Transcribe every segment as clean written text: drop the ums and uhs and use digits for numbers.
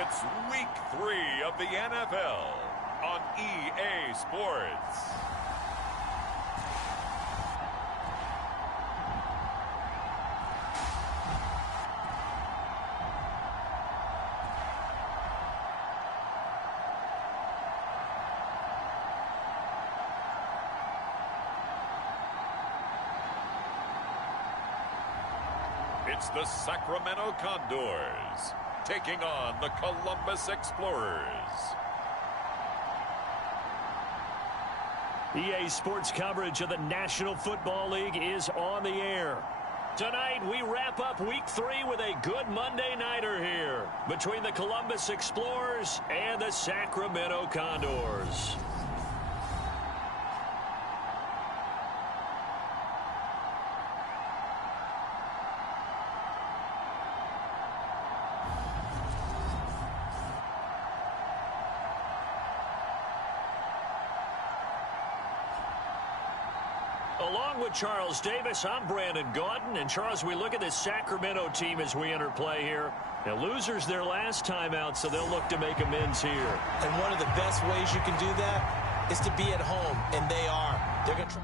It's Week 3 of the NFL on EA Sports. It's the Sacramento Condors taking on the Columbus Explorers. EA Sports coverage of the National Football League is on the air. Tonight, we wrap up Week 3 with a good Monday nighter here between the Columbus Explorers and the Sacramento Condors. Along with Charles Davis, I'm Brandon Gaudin. And Charles, we look at this Sacramento team as we enter play here. Now, losers their last time out, so they'll look to make amends here. And one of the best ways you can do that is to be at home, and they are. They're going to try.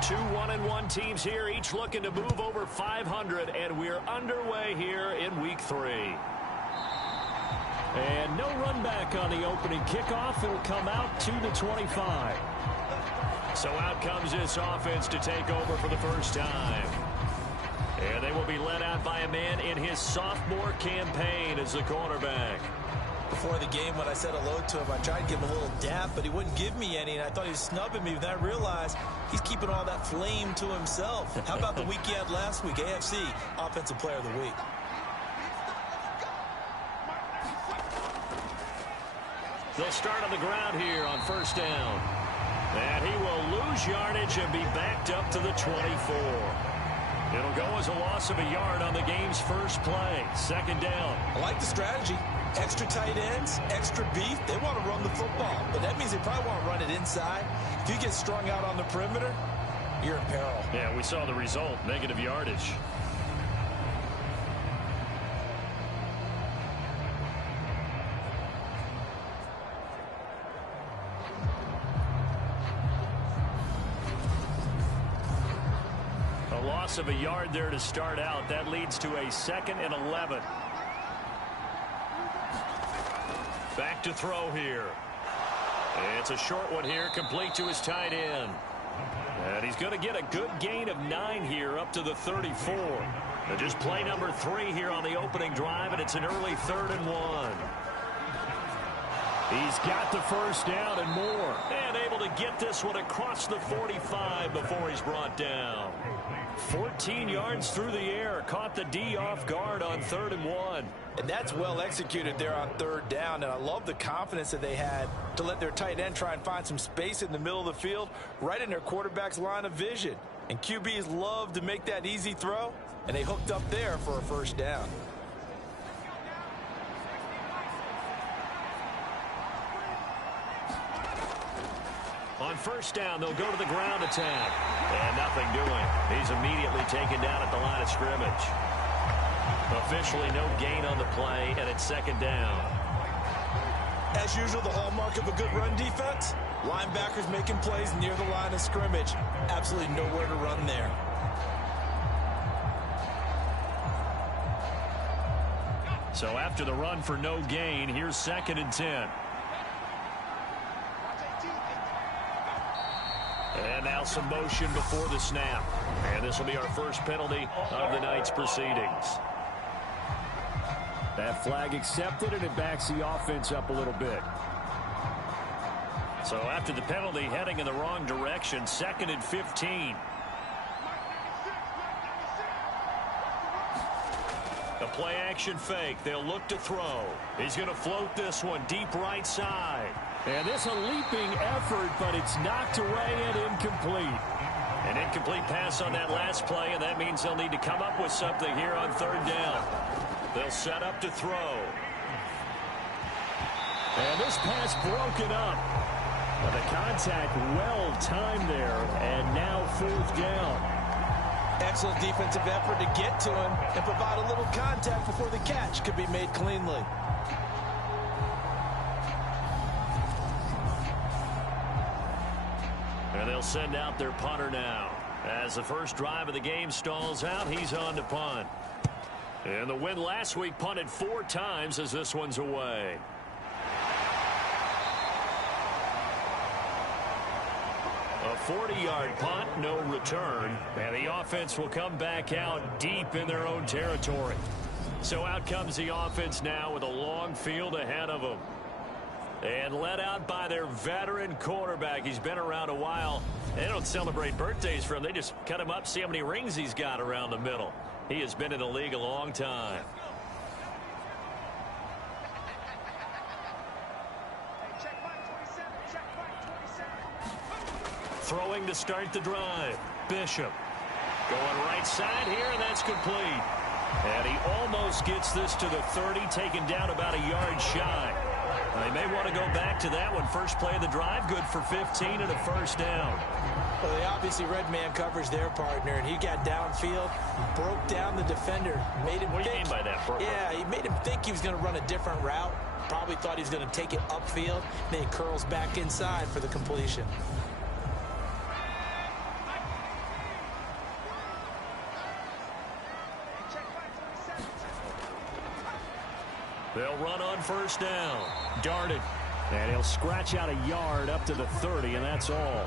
Two 1-1 teams here, each looking to move over 500, and we're underway here in Week 3. And no run back on the opening kickoff. It'll come out to the 25. So out comes this offense to take over for the first time. And they will be led out by a man in his sophomore campaign as the cornerback. Before the game, when I said hello to him, I tried to give him a little dap, but he wouldn't give me any, and I thought he was snubbing me. But then I realized he's keeping all that flame to himself. How about the week he had last week? AFC Offensive Player of the Week. They'll start on the ground here on first down. And he will lose yardage and be backed up to the 24. It'll go as a loss of a yard on the game's first play. Second down. I like the strategy. Extra tight ends, extra beef. They want to run the football, but that means they probably want to run it inside. If you get strung out on the perimeter, you're in peril. Yeah, we saw the result, negative yardage. A loss of a yard there to start out. That leads to a 2nd and 11. Back to throw here. It's a short one here, complete to his tight end. And he's going to get a good gain of 9 here up to the 34. Just play number 3 here on the opening drive, and it's an early 3rd and 1. He's got the first down and more. And able to get this one across the 45 before he's brought down. 14 yards through the air. Caught the D off guard on 3rd and 1. And that's well executed there on 3rd down. And I love the confidence that they had to let their tight end try and find some space in the middle of the field, right in their quarterback's line of vision. And QBs love to make that easy throw, and they hooked up there for a first down. On first down, they'll go to the ground attack. And nothing doing. He's immediately taken down at the line of scrimmage. Officially no gain on the play, and it's 2nd down. As usual, the hallmark of a good run defense, linebackers making plays near the line of scrimmage. Absolutely nowhere to run there. So after the run for no gain, here's 2nd and 10. And now some motion before the snap. And this will be our first penalty of the night's proceedings. That flag accepted, and it backs the offense up a little bit. So after the penalty, heading in the wrong direction, 2nd and 15. A play action fake. They'll look to throw. He's going to float this one deep right side. And this a leaping effort, but it's knocked away and incomplete. An incomplete pass on that last play, and that means they'll need to come up with something here on 3rd down. They'll set up to throw. And this pass broken up. But the contact well timed there, and now 4th down. Excellent defensive effort to get to him and provide a little contact before the catch could be made cleanly. And they'll send out their punter now. As the first drive of the game stalls out, he's on to punt. And the win last week punted 4 times as this one's away. A 40-yard punt, no return. And the offense will come back out deep in their own territory. So out comes the offense now with a long field ahead of them. And led out by their veteran quarterback. He's been around a while. They don't celebrate birthdays for him. They just cut him up, see how many rings he's got around the middle. He has been in the league a long time. Throwing to start the drive. Bishop going right side here, and that's complete. And he almost gets this to the 30, taken down about a yard shy. They may want to go back to that one. First play of the drive, good for 15 and a first down. Well, they obviously read man coverage their partner, and he got downfield, broke down the defender, made him What do you mean by that, Burke? Yeah, he made him think he was going to run a different route. Probably thought he was going to take it upfield. Then he curls back inside for the completion. They'll run on first down. Darted. And he'll scratch out a yard up to the 30, and that's all.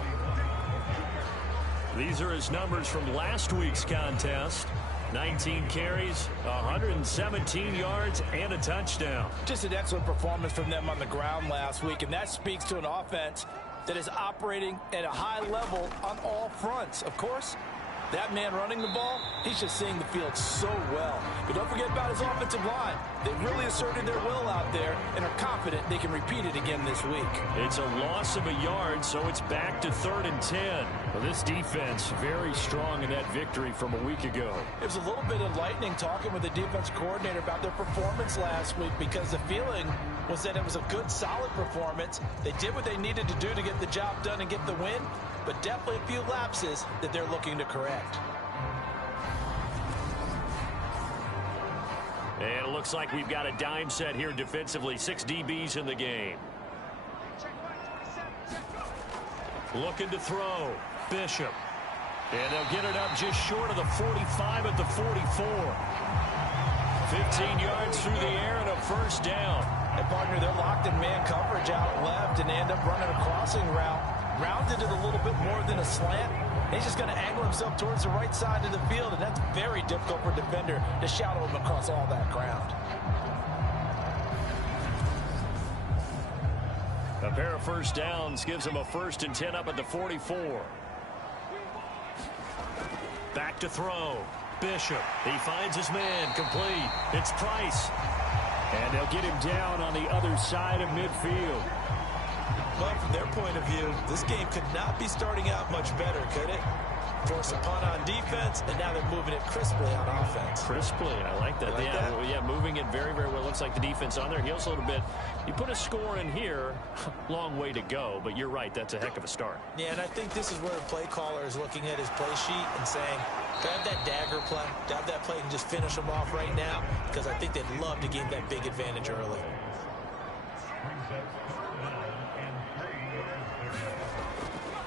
These are his numbers from last week's contest. 19 carries, 117 yards, and a touchdown. Just an excellent performance from them on the ground last week, and that speaks to an offense that is operating at a high level on all fronts. Of course, that man running the ball, he's just seeing the field so well. But don't forget about his offensive line. They really asserted their will out there and are confident they can repeat it again this week. It's a loss of a yard, so it's back to 3rd and 10. Well, this defense very strong in that victory from a week ago. It was a little bit enlightening talking with the defense coordinator about their performance last week, because the feeling was that it was a good, solid performance. They did what they needed to do to get the job done and get the win, but definitely a few lapses that they're looking to correct. And it looks like we've got a dime set here defensively. 6 DBs in the game. Looking to throw. Bishop. And they'll get it up just short of the 45 at the 44. 15 yards through the air and a first down. And partner, they're locked in man coverage out left, and they end up running a crossing route. Rounded it a little bit more than a slant. He's just going to angle himself towards the right side of the field, and that's very difficult for a defender to shadow him across all that ground. A pair of first downs gives him a 1st and 10 up at the 44. Back to throw. Bishop. He finds his man. Complete. It's Price. And they'll get him down on the other side of midfield. Well, from their point of view, this game could not be starting out much better, could it? Force a punt on defense, and now they're moving it crisply on offense. Crisply, I like that. Yeah, moving it very, very well. Looks like the defense on their heels a little bit. You put a score in here, long way to go, but you're right, that's a heck of a start. Yeah, and I think this is where the play caller is looking at his play sheet and saying, grab that dagger play, grab that play and just finish them off right now, because I think they'd love to gain that big advantage early.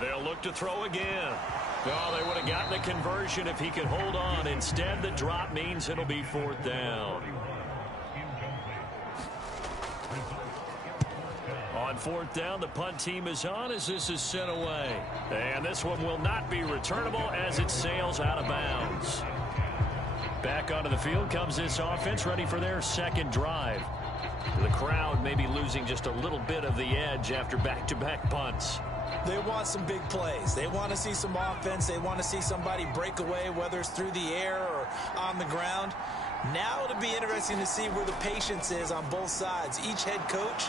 They'll look to throw again. Oh, they would have gotten a conversion if he could hold on. Instead, the drop means it'll be 4th down. On 4th down, the punt team is on as this is sent away. And this one will not be returnable as it sails out of bounds. Back onto the field comes this offense, ready for their 2nd drive. The crowd may be losing just a little bit of the edge after back-to-back punts. They want some big plays. They want to see some offense. They want to see somebody break away, whether it's through the air or on the ground. Now it'll be interesting to see where the patience is on both sides. Each head coach,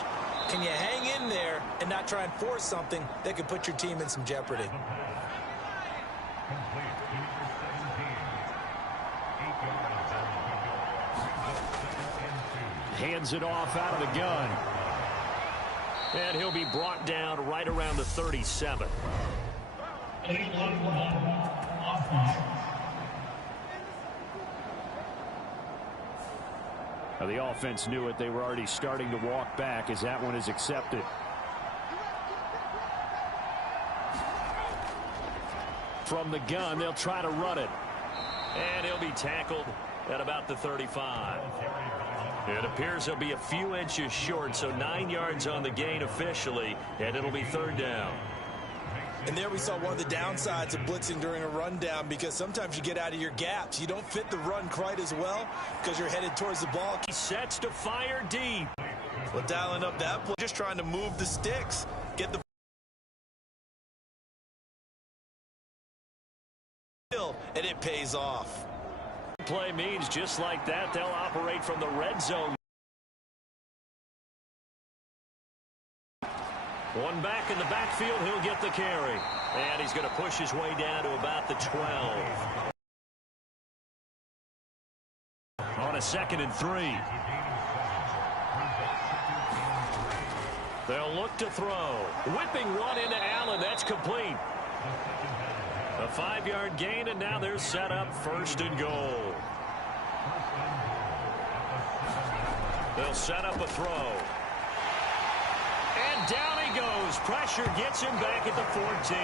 can you hang in there and not try and force something that could put your team in some jeopardy? Hands it off out of the gun. And he'll be brought down right around the 37. Now the offense knew it. They were already starting to walk back as that one is accepted. From the gun, they'll try to run it. And he'll be tackled at about the 35. It appears he'll be a few inches short, so 9 yards on the gain officially, and it'll be third down. And there we saw one of the downsides of blitzing during a rundown, because sometimes you get out of your gaps. You don't fit the run quite as well because you're headed towards the ball. He sets to fire deep. Well, dialing up that play, just trying to move the sticks, get the field, and it pays off. Play means just like that, they'll operate from the red zone. One back in the backfield, he'll get the carry. And he's going to push his way down to about the 12. On a 2nd and 3. They'll look to throw. Whipping run into Allen. That's complete. A 5-yard gain, and now they're set up 1st and goal. They'll set up a throw. And down he goes. Pressure gets him back at the 14.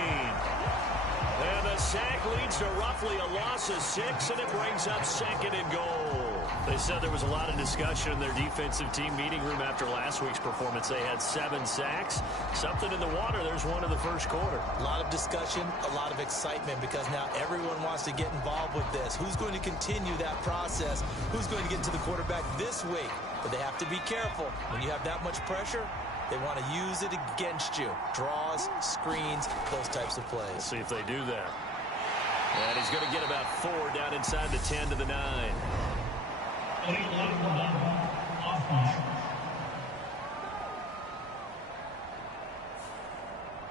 And the sack leads to roughly a loss of 6, and it brings up 2nd and goal. They said there was a lot of discussion in their defensive team meeting room after last week's performance. They had 7 sacks. Something in the water. There's one in the first quarter. A lot of discussion, a lot of excitement, because now everyone wants to get involved with this. Who's going to continue that process? Who's going to get to the quarterback this week? But they have to be careful. When you have that much pressure, they want to use it against you. Draws, screens, those types of plays. We'll see if they do that. And he's going to get about 4 down inside the 10 to the 9.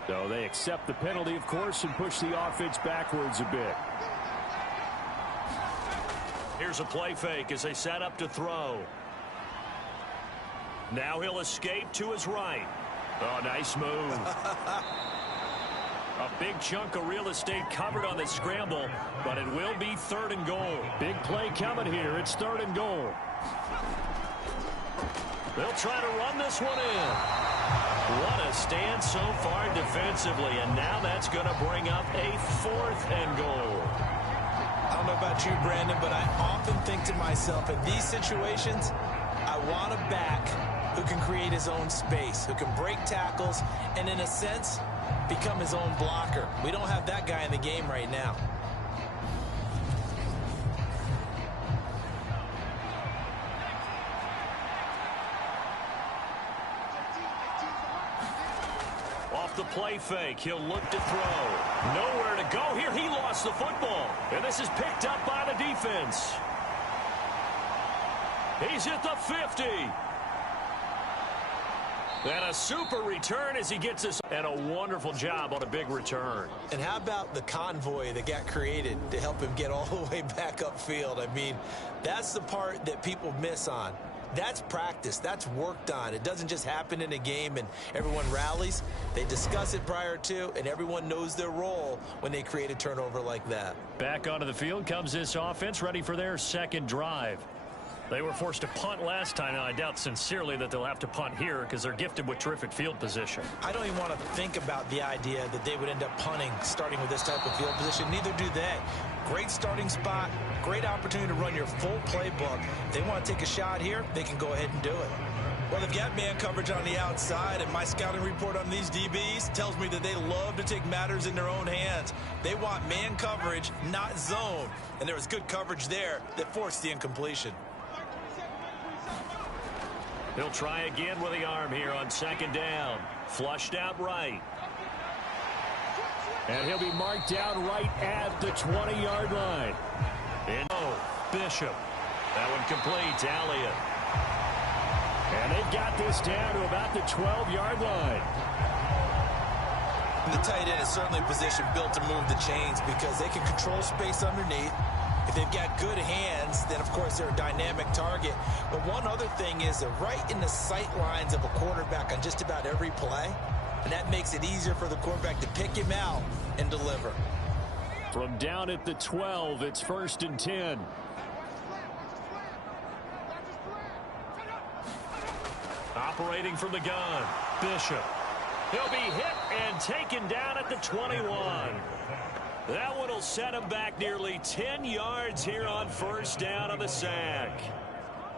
So they accept the penalty, of course, and push the offense backwards a bit. Here's a play fake as they set up to throw. Now he'll escape to his right. Oh, nice move. A big chunk of real estate covered on the scramble, but it will be 3rd and goal. Big play coming here. It's 3rd and goal. They'll try to run this one in. What a stand so far defensively, and now that's going to bring up a 4th and goal. I don't know about you, Brandon, but I often think to myself, in these situations, I want a back who can create his own space, who can break tackles, and in a sense, become his own blocker. We don't have that guy in the game right now. Off the play fake, he'll look to throw. Nowhere to go here. He lost the football, and this is picked up by the defense. He's at the 50. And a super return as he gets this. And a wonderful job on a big return. And how about the convoy that got created to help him get all the way back upfield? I mean, that's the part that people miss on. That's practice. That's worked on. It doesn't just happen in a game and everyone rallies. They discuss it prior to, and everyone knows their role when they create a turnover like that. Back onto the field comes this offense, ready for their 2nd drive. They were forced to punt last time. Now, I doubt sincerely that they'll have to punt here because they're gifted with terrific field position. I don't even want to think about the idea that they would end up punting starting with this type of field position. Neither do they. Great starting spot, great opportunity to run your full playbook. If they want to take a shot here, they can go ahead and do it. Well, they've got man coverage on the outside, and my scouting report on these DBs tells me that they love to take matters in their own hands. They want man coverage, not zone. And there was good coverage there that forced the incompletion. He'll try again with the arm here on 2nd down. Flushed out right. And he'll be marked down right at the 20-yard line. And Bishop. That one complete to Elliott. And they've got this down to about the 12-yard line. And the tight end is certainly a position built to move the chains because they can control space underneath. If they've got good hands, then, of course, they're a dynamic target. But one other thing is they're right in the sight lines of a quarterback on just about every play, and that makes it easier for the quarterback to pick him out and deliver. From down at the 12, it's 1st and 10. Operating from the gun, Bishop. He'll be hit and taken down at the 21. That one will set him back nearly 10 yards here on 1st down on the sack.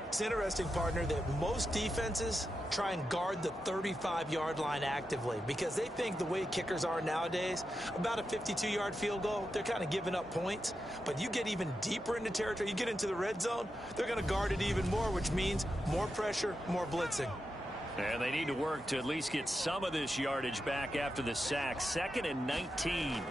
It's interesting, partner, that most defenses try and guard the 35-yard line actively because they think the way kickers are nowadays, about a 52-yard field goal, they're kind of giving up points. But you get even deeper into territory, you get into the red zone, they're going to guard it even more, which means more pressure, more blitzing. And they need to work to at least get some of this yardage back after the sack. 2nd and 19.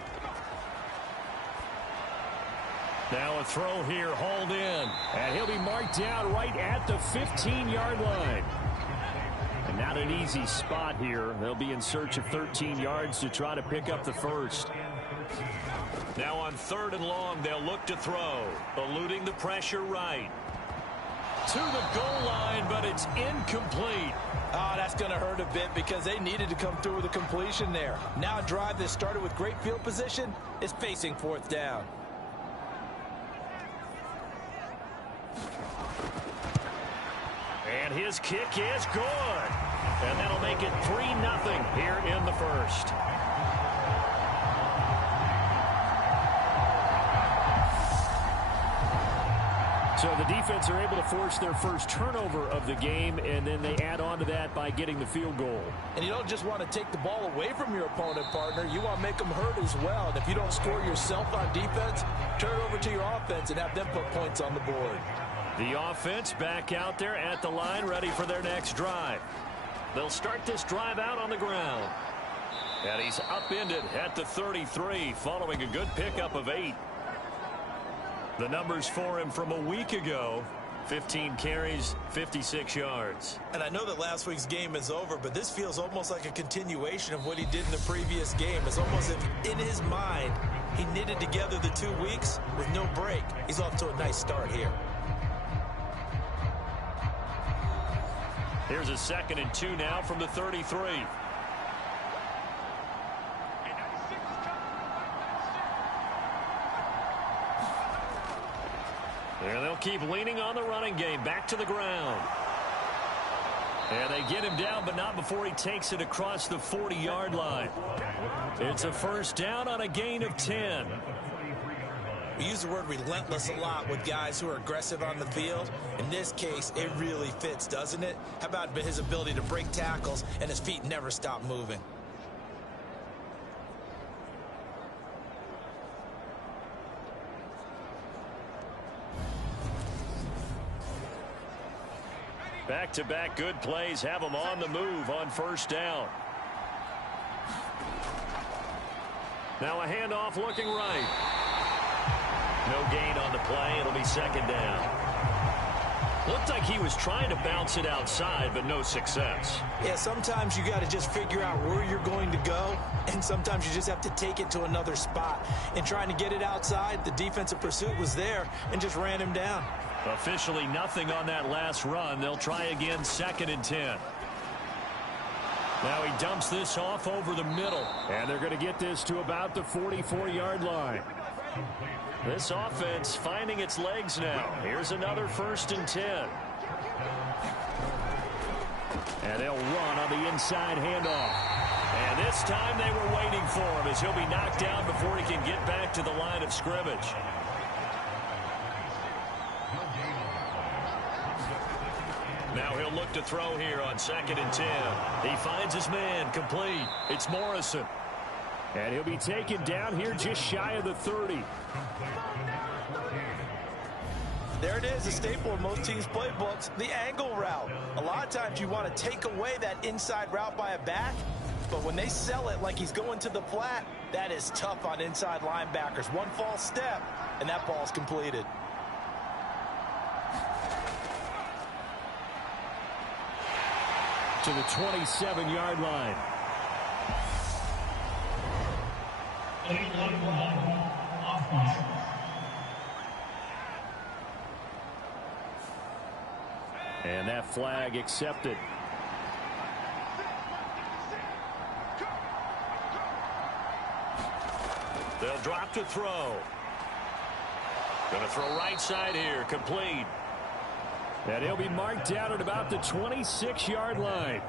Now a throw here, hauled in. And he'll be marked down right at the 15-yard line. And not an easy spot here. They'll be in search of 13 yards to try to pick up the first. Now on 3rd and long, they'll look to throw. Eluding the pressure right. To the goal line, but it's incomplete. Oh, that's going to hurt a bit because they needed to come through with a completion there. Now a drive that started with great field position is facing 4th down. And his kick is good. And that'll make it 3-0 here in the first. So the defense are able to force their first turnover of the game, and then they add on to that by getting the field goal. And you don't just want to take the ball away from your opponent, partner. You want to make them hurt as well. And if you don't score yourself on defense, turn it over to your offense and have them put points on the board. The offense back out there at the line, ready for their next drive. They'll start this drive out on the ground. And he's upended at the 33, following a good pickup of 8. The numbers for him from a week ago, 15 carries, 56 yards. And I know that last week's game is over, but this feels almost like a continuation of what he did in the previous game. It's almost as if in his mind, he knitted together the 2 weeks with no break. He's off to a nice start here. Here's a 2nd and 2 now from the 33. And they'll keep leaning on the running game. Back to the ground. And they get him down, but not before he takes it across the 40-yard line. It's a 1st down on a gain of 10. We use the word relentless a lot with guys who are aggressive on the field. In this case, it really fits, doesn't it? How about his ability to break tackles and his feet never stop moving? Back-to-back good plays have them on the move on 1st down. Now a handoff looking right. No gain on the play. It'll be 2nd down. Looked like he was trying to bounce it outside, but no success. Yeah, sometimes you got to just figure out where you're going to go, and sometimes you just have to take it to another spot. In trying to get it outside, the defensive pursuit was there and just ran him down. Officially nothing on that last run. They'll try again, 2nd and 10. Now he dumps this off over the middle, and they're going to get this to about the 44-yard line. This offense finding its legs now. Here's another 1st and 10. And they'll run on the inside handoff. And this time they were waiting for him as he'll be knocked down before he can get back to the line of scrimmage. Now he'll look to throw here on 2nd and 10. He finds his man, complete. It's Morrison. And he'll be taken down here just shy of the 30. There it is, a staple of most teams' playbooks, the angle route. A lot of times you want to take away that inside route by a back, but when they sell it like he's going to the flat, that is tough on inside linebackers. One false step, and that ball's completed. To the 27-yard line. And that flag accepted. They'll drop to throw. Going to throw right side here. Complete. And he'll be marked down at about the 26-yard line.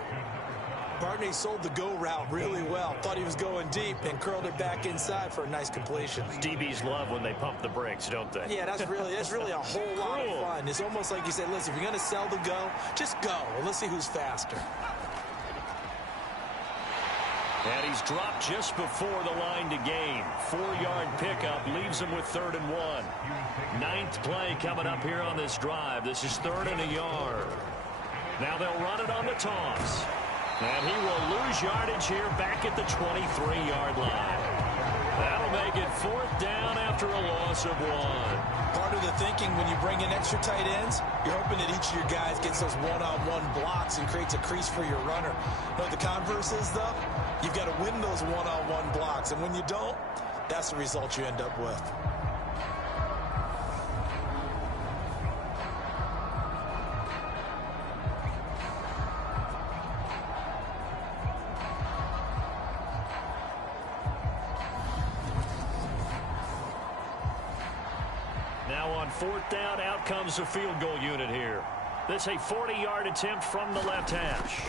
Partner, he sold the go route really well. Thought he was going deep and curled it back inside for a nice completion. DBs love when they pump the brakes, don't they? Yeah, that's really a whole lot of fun. It's almost like you said, listen, if you're going to sell the go, just go. Well, let's see who's faster. And he's dropped just before the line to gain. 4-yard pickup leaves him with 3rd and 1. 9th play coming up here on this drive. This is 3rd and a yard. Now they'll run it on the toss. And he will lose yardage here back at the 23-yard line. That'll make it 4th down after a loss of 1. Part of the thinking when you bring in extra tight ends, you're hoping that each of your guys gets those one-on-one blocks and creates a crease for your runner. But the converse is, though, you've got to win those one-on-one blocks. And when you don't, that's the result you end up with. Now on 4th down, out comes the field goal unit here. This a 40-yard attempt from the left hash.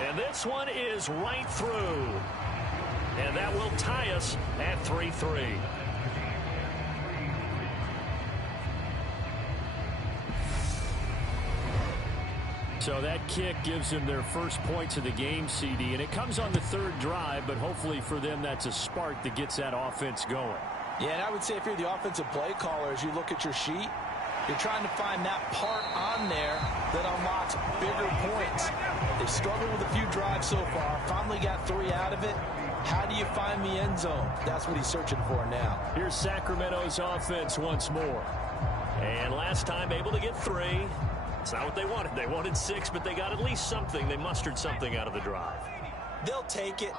And this one is right through. And that will tie us at 3-3. So that kick gives them their first points of the game, CD. And it comes on the 3rd drive, but hopefully for them that's a spark that gets that offense going. Yeah, and I would say if you're the offensive play caller, as you look at your sheet, you're trying to find that part on there that unlocks bigger points. They've struggled with a few drives so far. Finally got 3 out of it. How do you find the end zone? That's what he's searching for now. Here's Sacramento's offense once more. And last time able to get 3. It's not what they wanted. They wanted 6, but they got at least something. They mustered something out of the drive. They'll take it.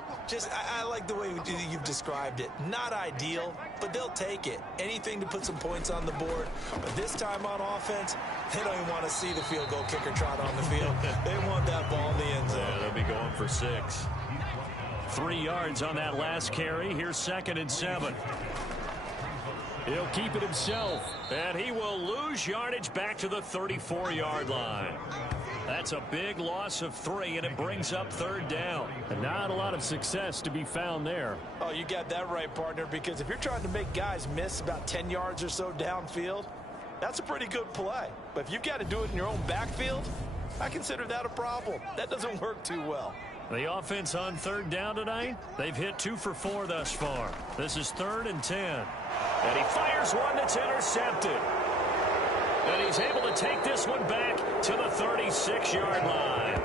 I like the way you've described it. Not ideal, but they'll take it. Anything to put some points on the board. But this time on offense, they don't even want to see the field goal kicker trot on the field. They want that ball in the end zone. Yeah, they'll be going for 6. 3 yards on that last carry. Here's 2nd and 7. He'll keep it himself, and he will lose yardage back to the 34-yard line. That's a big loss of 3, and it brings up 3rd down. And not a lot of success to be found there. Oh, you got that right, partner, because if you're trying to make guys miss about 10 yards or so downfield, that's a pretty good play. But if you've got to do it in your own backfield, I consider that a problem. That doesn't work too well. The offense on 3rd down tonight, they've hit 2 for 4 thus far. This is 3rd and 10. And he fires one that's intercepted. And he's able to take this one back to the 36-yard line.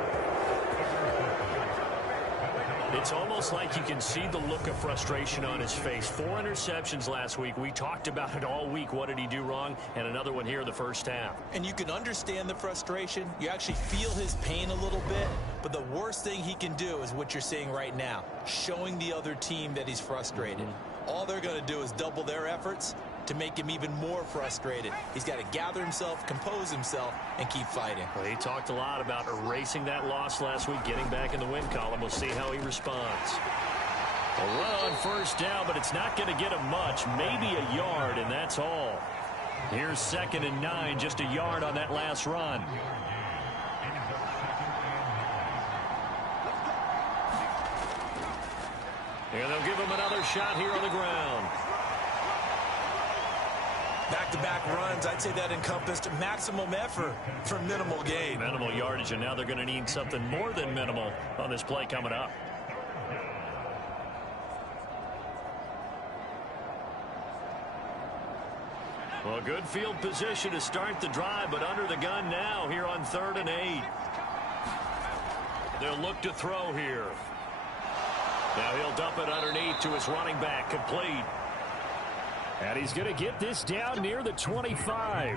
It's almost like you can see the look of frustration on his face. 4 interceptions last week. We talked about it all week. What did he do wrong? And another one here in the first half. And you can understand the frustration. You actually feel his pain a little bit. But the worst thing he can do is what you're seeing right now, showing the other team that he's frustrated. All they're going to do is double their efforts to make him even more frustrated. He's got to gather himself, compose himself, and keep fighting. Well, he talked a lot about erasing that loss last week, getting back in the win column. We'll see how he responds. A run on 1st down, but it's not going to get him much. Maybe a yard, and that's all. Here's 2nd and 9, just a yard on that last run. And they'll give him another shot here on the ground. Back-to-back runs, I'd say that encompassed maximum effort for minimal gain. Minimal yardage, and now they're going to need something more than minimal on this play coming up. Well, good field position to start the drive, but under the gun now here on 3rd and 8. They'll look to throw here. Now he'll dump it underneath to his running back, complete. And he's going to get this down near the 25.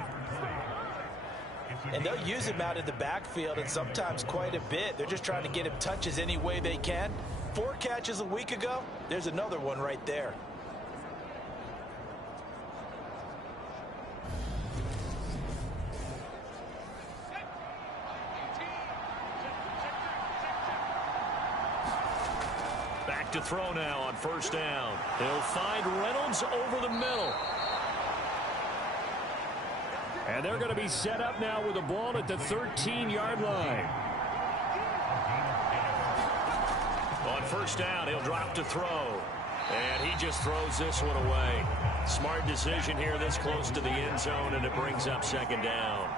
And they'll use him out in the backfield, and sometimes quite a bit. They're just trying to get him touches any way they can. 4 catches a week ago. There's another one right there. to throw now on first down. He'll find Reynolds over the middle. And they're going to be set up now with the ball at the 13-yard line. On first down, he'll drop to throw. And he just throws this one away. Smart decision here this close to the end zone, and it brings up second down.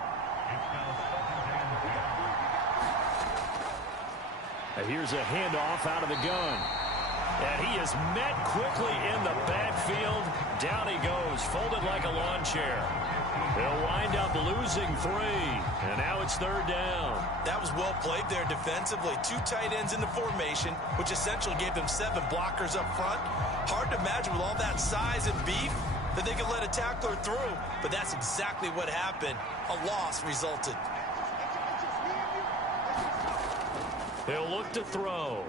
And here's a handoff out of the gun. And he is met quickly in the backfield. Down he goes, folded like a lawn chair. They'll wind up losing 3. And now it's third down. That was well played there defensively. 2 tight ends in the formation, which essentially gave them 7 blockers up front. Hard to imagine with all that size and beef that they could let a tackler through. But that's exactly what happened. A loss resulted. They'll look to throw.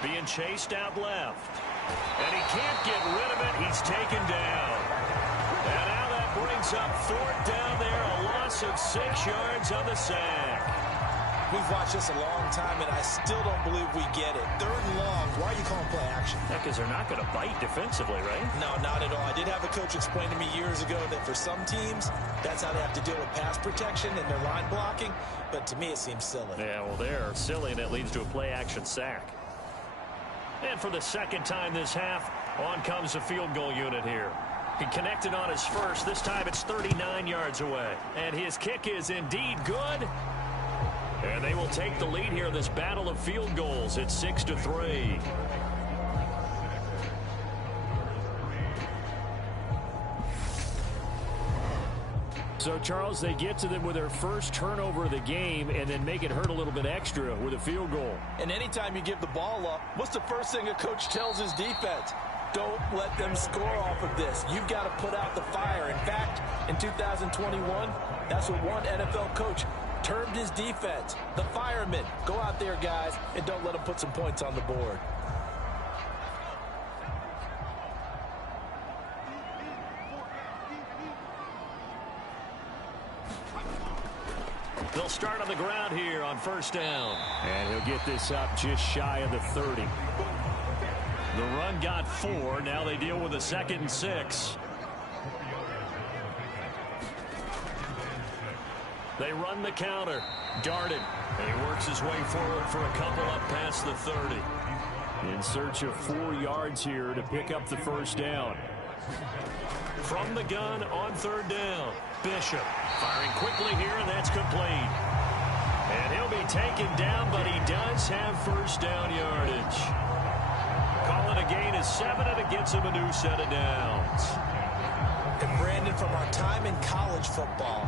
Being chased out left. And he can't get rid of it. He's taken down. And now that brings up fourth down there. A loss of 6 yards on the sack. We've watched this a long time, and I still don't believe we get it. 3rd and long. Why are you calling play action? Because they're not going to bite defensively, right? No, not at all. I did have a coach explain to me years ago that for some teams, that's how they have to deal with pass protection and their line blocking. But to me, it seems silly. Yeah, well, they're silly, and it leads to a play-action sack. And for the second time this half, on comes the field goal unit here. He connected on his first. This time it's 39 yards away. And his kick is indeed good. And they will take the lead here in this battle of field goals. It's 6-3. So, Charles, they get to them with their first turnover of the game and then make it hurt a little bit extra with a field goal. And anytime you give the ball up, what's the first thing a coach tells his defense? Don't let them score off of this. You've got to put out the fire. In fact, in 2021, that's what one NFL coach termed his defense. The firemen. Go out there, guys, and don't let them put some points on the board. They'll start on the ground here on first down. And he'll get this up just shy of the 30. The run got 4. Now they deal with a 2nd and 6. They run the counter. Darted. And he works his way forward for a couple up past the 30. In search of 4 yards here to pick up the first down. From the gun on third down. Bishop firing quickly here, and that's complete. And he'll be taken down, but he does have first down yardage. Call it a gain of 7, and it gets him a new set of downs. And Brandon, from our time in college football,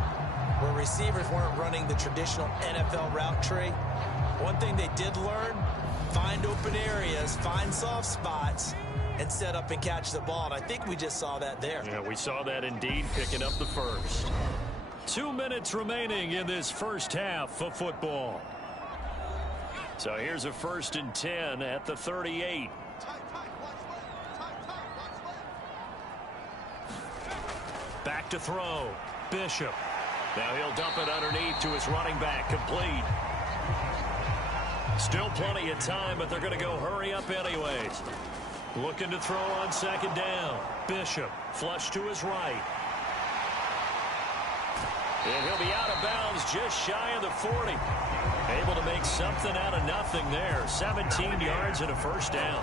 where receivers weren't running the traditional NFL route tree, one thing they did learn, find open areas, find soft spots, and set up and catch the ball. And I think we just saw that there. Yeah, we saw that indeed, picking up the first. 2 minutes remaining in this first half of football. So here's a 1st and 10 at the 38. Back to throw. Bishop. Now he'll dump it underneath to his running back. Complete. Still plenty of time, but they're going to go hurry up anyways. Looking to throw on 2nd down. Bishop flush to his right. And he'll be out of bounds just shy of the 40. Able to make something out of nothing there. 17 yards and a first down.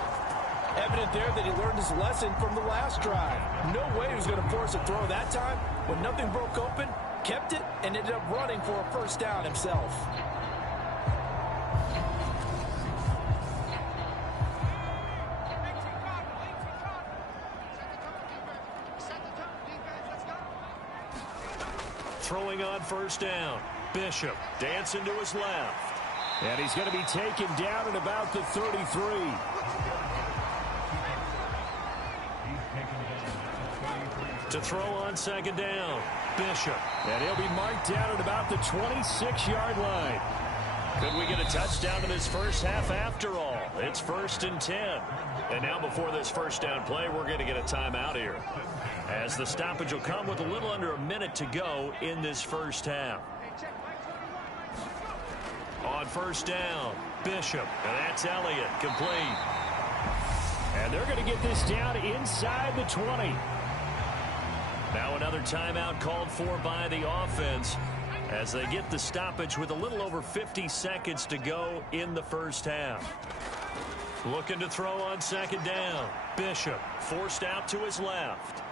Evident there that he learned his lesson from the last drive. No way he was going to force a throw that time. When nothing broke open, kept it, and ended up running for a first down himself. Throwing on first down. Bishop dancing to his left. And he's going to be taken down at about the 33. To throw on 2nd down. Bishop. And he'll be marked down at about the 26-yard line. Could we get a touchdown in this first half after all? It's 1st and 10. And now before this first down play, we're going to get a timeout here, as the stoppage will come with a little under a minute to go in this first half. On first down, Bishop, and that's Elliott, complete. And they're going to get this down inside the 20. Now another timeout called for by the offense as they get the stoppage with a little over 50 seconds to go in the first half. Looking to throw on second down. Bishop forced out to his left.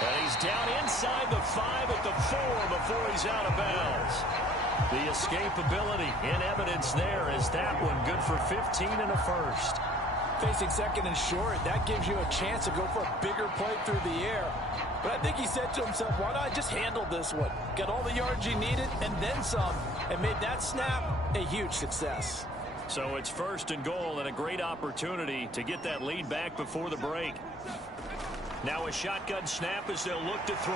And he's down inside the 5 at the 4 before he's out of bounds. The escapability in evidence there as that one good for 15 and a first. Facing second and short, that gives you a chance to go for a bigger play through the air. But I think he said to himself, why not just handle this one? Got all the yards you needed and then some, and made that snap a huge success. So it's first and goal and a great opportunity to get that lead back before the break. Now a shotgun snap as they'll look to throw.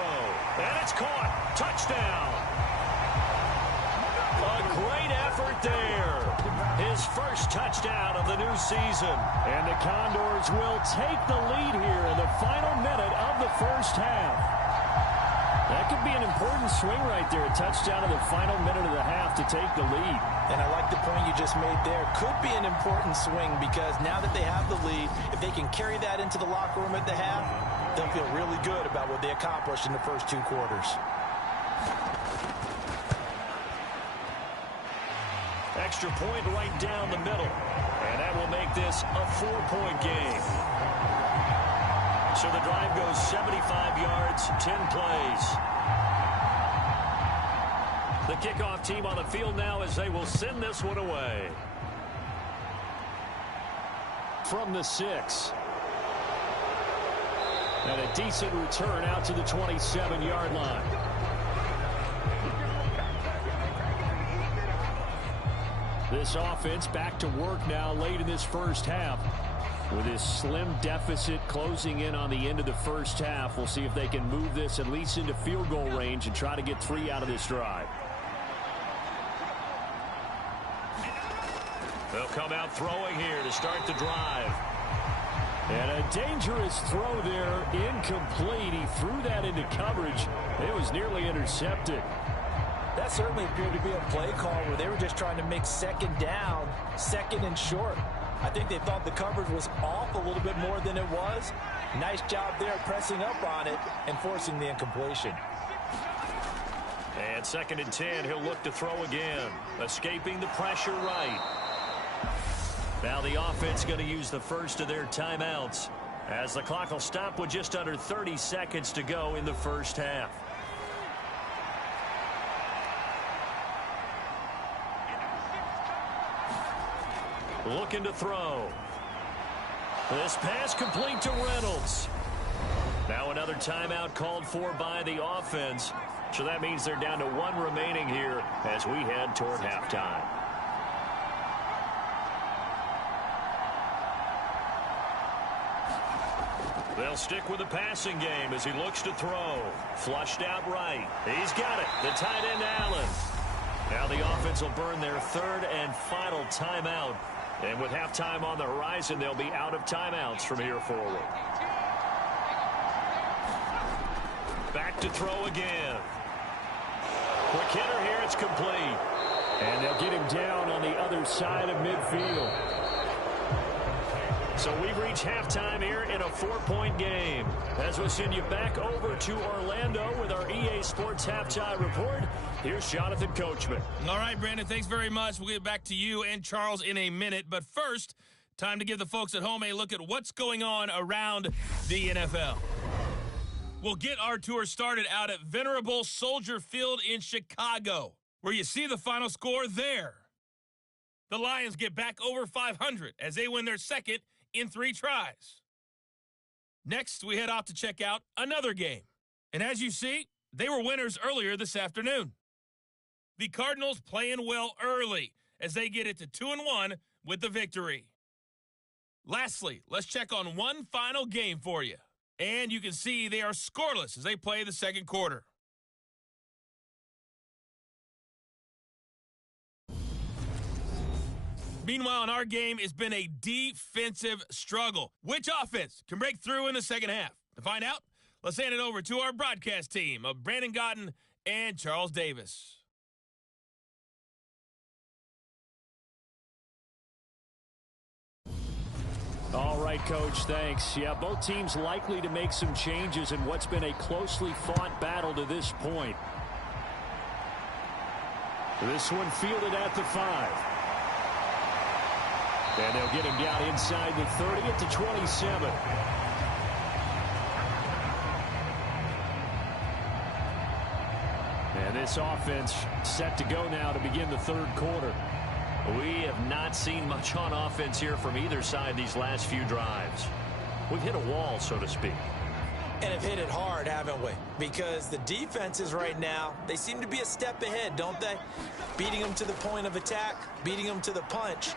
And it's caught. Touchdown. A great effort there. His first touchdown of the new season. And the Condors will take the lead here in the final minute of the first half. That could be an important swing right there. A touchdown in the final minute of the half to take the lead. And I like the point you just made there. Could be an important swing because now that they have the lead, if they can carry that into the locker room at the half, they'll feel really good about what they accomplished in the first 2 quarters. Extra point right down the middle. And that will make this a 4-point game. So the drive goes 75 yards, 10 plays. The kickoff team on the field now as they will send this one away. From the 6. And a decent return out to the 27-yard line. This offense back to work now late in this first half. With this slim deficit closing in on the end of the first half, we'll see if they can move this at least into field goal range and try to get 3 out of this drive. They'll come out throwing here to start the drive. And a dangerous throw there, incomplete. He threw that into coverage. It was nearly intercepted. That certainly appeared to be a play call where they were just trying to make second down, second and short. I think they thought the coverage was off a little bit more than it was. Nice job there pressing up on it and forcing the incompletion. And second and 10, he'll look to throw again. Escaping the pressure right. Now the offense going to use the first of their timeouts as the clock will stop with just under 30 seconds to go in the first half. Looking to throw. This pass complete to Reynolds. Now another timeout called for by the offense. So that means they're down to 1 remaining here as we head toward halftime. They'll stick with the passing game as he looks to throw. Flushed out right. He's got it. The tight end, Allen. Now the offense will burn their 3rd and final timeout. And with halftime on the horizon, they'll be out of timeouts from here forward. Back to throw again. Quick hitter here. It's complete. And they'll get him down on the other side of midfield. So we've reached halftime here in a 4-point game. As we send you back over to Orlando with our EA Sports Halftime Report, here's Jonathan Coachman. All right, Brandon, thanks very much. We'll get back to you and Charles in a minute. But first, time to give the folks at home a look at what's going on around the NFL. We'll get our tour started out at Venerable Soldier Field in Chicago, where you see the final score there. The Lions get back over 500 as they win their 2nd in 3 tries. Next, we head off to check out another game. And as you see, they were winners earlier this afternoon. The Cardinals playing well early as they get it to 2-1 with the victory. Lastly, let's check on one final game for you. And you can see they are scoreless as they play the 2nd quarter. Meanwhile, in our game, it's been a defensive struggle. Which offense can break through in the 2nd half? To find out, let's hand it over to our broadcast team of Brandon Godden and Charles Davis. All right, Coach, thanks. Yeah, both teams likely to make some changes in what's been a closely fought battle to this point. This one fielded at the 5. And they'll get him down inside the 30 at the 27. And this offense set to go now to begin the third quarter. We have not seen much on offense here from either side these last few drives. We've hit a wall, so to speak. And have hit it hard, haven't we? Because the defenses right now, they seem to be a step ahead, don't they? Beating them to the point of attack, beating them to the punch.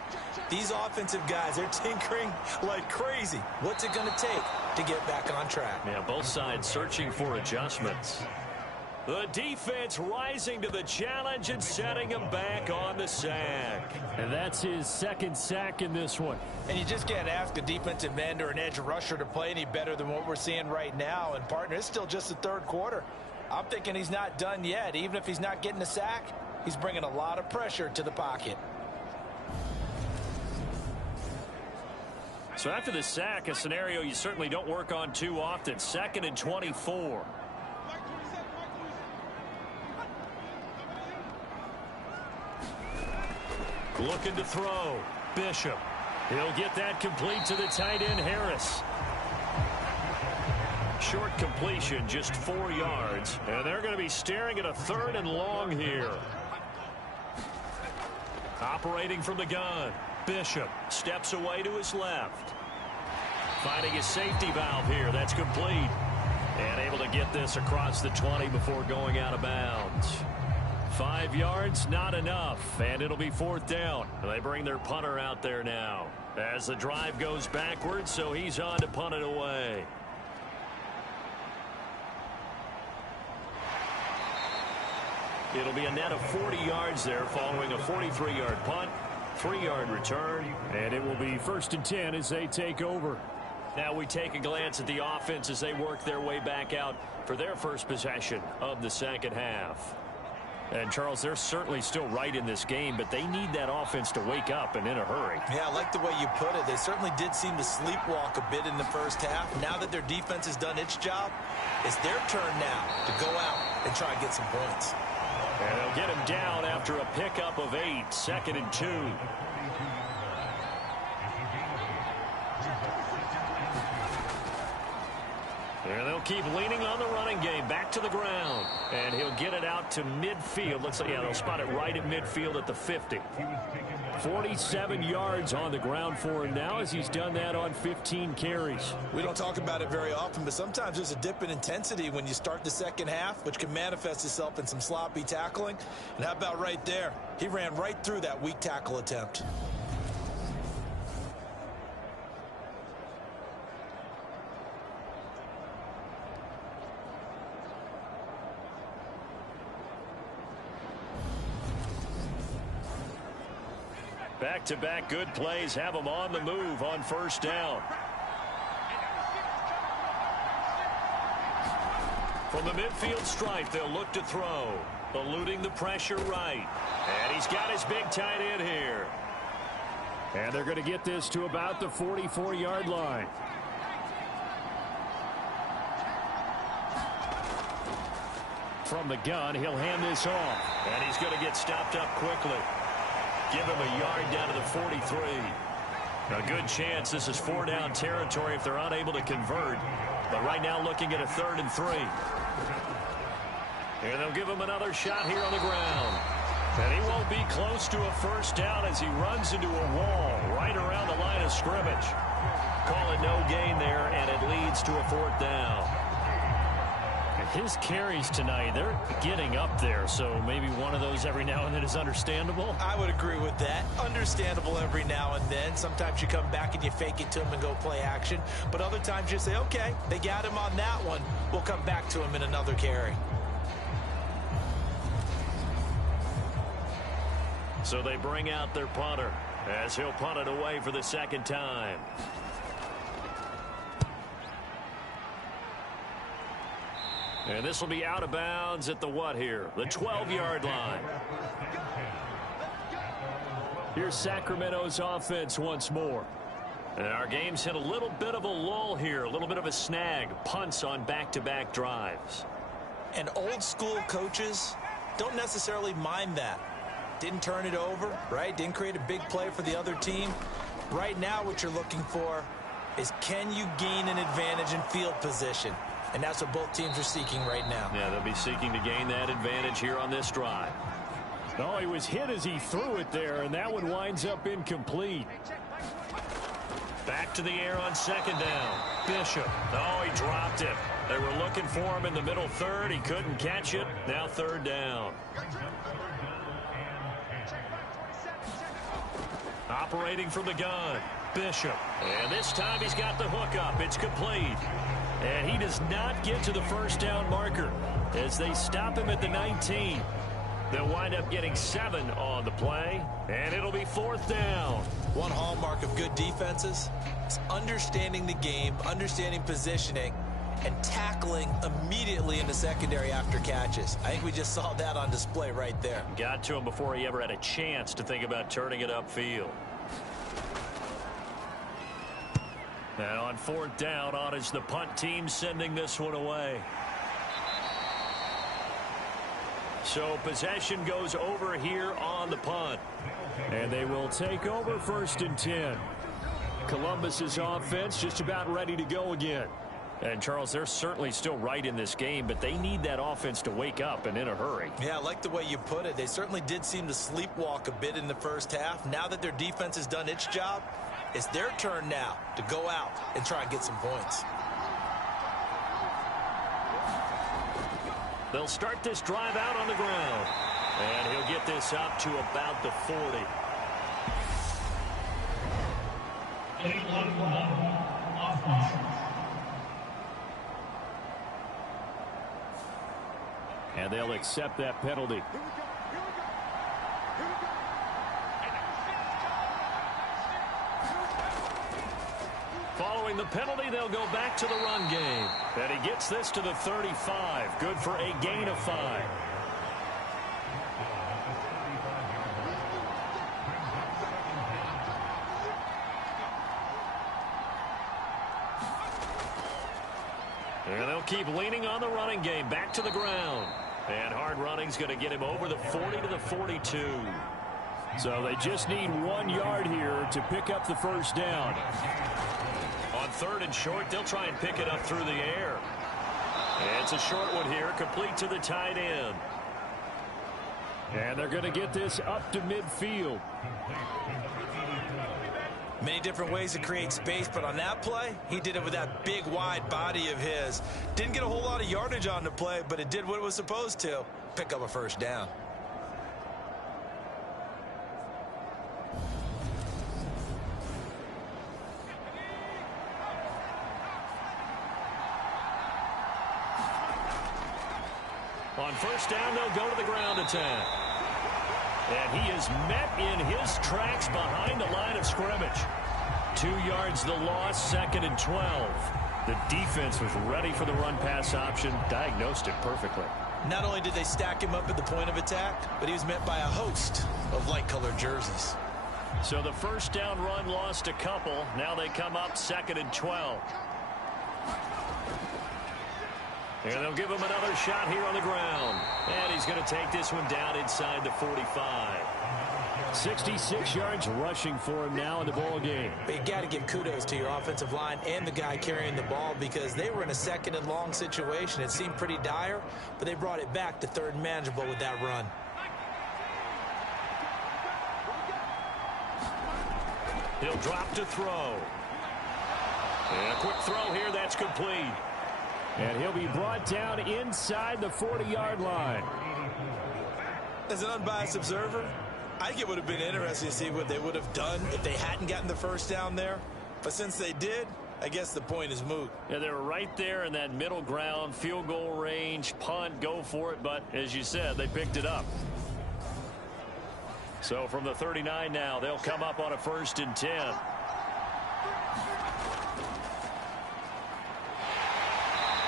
These offensive guys, they're tinkering like crazy. What's it going to take to get back on track? Yeah, both sides searching for adjustments. The defense rising to the challenge and setting him back on the sack. And that's his second sack in this one. And you just can't ask a defensive end or an edge rusher to play any better than what we're seeing right now. And, partner, it's still just the third quarter. I'm thinking he's not done yet. Even if he's not getting a sack, he's bringing a lot of pressure to the pocket. So after the sack, a scenario you certainly don't work on too often. 2nd and 24. Looking to throw. Bishop. He'll get that complete to the tight end, Harris. Short completion, just 4 yards. And they're going to be staring at a 3rd and long here. Operating from the gun. Bishop steps away to his left. Finding his safety valve here. That's complete. And able to get this across the 20 before going out of bounds. 5 yards, not enough, and it'll be 4th down. They bring their punter out there now as the drive goes backwards, so he's on to punt it away. It'll be a net of 40 yards there following a 43-yard punt, 3-yard return. And it will be 1st and 10 as they take over. Now we take a glance at the offense as they work their way back out for their first possession of the second half. And, Charles, they're certainly still right in this game, but they need that offense to wake up and in a hurry. Yeah, I like the way you put it. They certainly did seem to sleepwalk a bit in the first half. Now that their defense has done its job, it's their turn now to go out and try and get some points. And they'll get him down after a pickup of 8, 2nd and 2. And they'll keep leaning on the running game. Back to the ground. And he'll get it out to midfield. Looks like, yeah, they'll spot it right at midfield at the 50. 47 yards on the ground for him now as he's done that on 15 carries. We don't talk about it very often, but sometimes there's a dip in intensity when you start the second half, which can manifest itself in some sloppy tackling. And how about right there? He ran right through that weak tackle attempt. Back-to-back good plays have them on the move on 1st down. From the midfield stripe, they'll look to throw. Eluding the pressure right. And he's got his big tight end here. And they're going to get this to about the 44-yard line. From the gun, he'll hand this off. And he's going to get stopped up quickly. Give him a yard down to the 43. A good chance this is 4-down territory if they're unable to convert. But right now looking at a 3rd and 3. And they'll give him another shot here on the ground. And he won't be close to a 1st down as he runs into a wall right around the line of scrimmage. Call it no gain there, and it leads to a 4th down. His carries tonight, they're getting up there, so maybe one of those every now and then is understandable. I would agree with that. Understandable every now and then. Sometimes you come back and you fake it to him and go play action. But other times you say, okay, they got him on that one. We'll come back to him in another carry. So they bring out their punter as he'll punt it away for the 2nd time. And this will be out of bounds at the what here? The 12-yard line. Here's Sacramento's offense once more. And our game's hit a little bit of a lull here, a little bit of a snag. Punts on back-to-back drives. And old school coaches don't necessarily mind that. Didn't turn it over, right? Didn't create a big play for the other team. Right now what you're looking for is, can you gain an advantage in field position? And that's what both teams are seeking right now. Yeah, they'll be seeking to gain that advantage here on this drive. No, he was hit as he threw it there, and that one winds up incomplete. Back to the air on second down. Bishop. Oh, he dropped it. They were looking for him in the middle third. He couldn't catch it. Now third down. Operating from the gun. Bishop. And this time he's got the hook up. It's complete. And he does not get to the first down marker as they stop him at the 19. They'll wind up getting 7 on the play, and it'll be fourth down. One hallmark of good defenses is understanding the game, understanding positioning, and tackling immediately in the secondary after catches. I think we just saw that on display right there. Got to him before he ever had a chance to think about turning it upfield. And on fourth down, on is the punt team sending this one away. So possession goes over here on the punt. And they will take over first and 10. Columbus's offense just about ready to go again. And, Charles, they're certainly still right in this game, but they need that offense to wake up and in a hurry. Yeah, I like the way you put it. They certainly did seem to sleepwalk a bit in the first half. Now that their defense has done its job, it's their turn now to go out and try and get some points. They'll start this drive out on the ground. And he'll get this up to about the 40. And they'll accept that penalty. Following the penalty, they'll go back to the run game. And he gets this to the 35. Good for a gain of 5. And they'll keep leaning on the running game. Back to the ground. And hard running's going to get him over the 40 to the 42. So they just need 1 yard here to pick up the first down. On third and short, they'll try and pick it up through the air. And it's a short one here, complete to the tight end. And they're going to get this up to midfield. Many different ways to create space, but on that play, he did it with that big, wide body of his. Didn't get a whole lot of yardage on the play, but it did what it was supposed to. Pick up a first down. On first down, they'll go to the ground attack. And he is met in his tracks behind the line of scrimmage. 2 yards the loss, second and 12. The defense was ready for the run-pass option, diagnosed it perfectly. Not only did they stack him up at the point of attack, but he was met by a host of light-colored jerseys. So the first down run lost a couple. Now they come up second and 12. And they'll give him another shot here on the ground. And he's going to take this one down inside the 45. 66 yards rushing for him now in the ball game. But you got to give kudos to your offensive line and the guy carrying the ball, because they were in a second and long situation. It seemed pretty dire, but they brought it back to third and manageable with that run. He'll drop to throw. And a quick throw here, that's complete. And he'll be brought down inside the 40-yard line. As an unbiased observer, I think it would have been interesting to see what they would have done if they hadn't gotten the first down there. But since they did, I guess the point is moot. Yeah, they were right there in that middle ground, field goal range, punt, go for it. But as you said, they picked it up. So from the 39 now, they'll come up on a first and 10.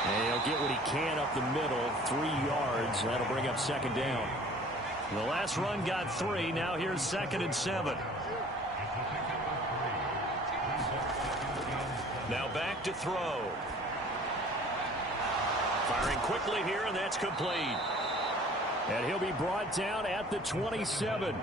And he'll get what he can up the middle, 3 yards. That'll bring up second down. The last run got 3. Now here's second and 7. Now back to throw. Firing quickly here, and that's complete. And he'll be brought down at the 27.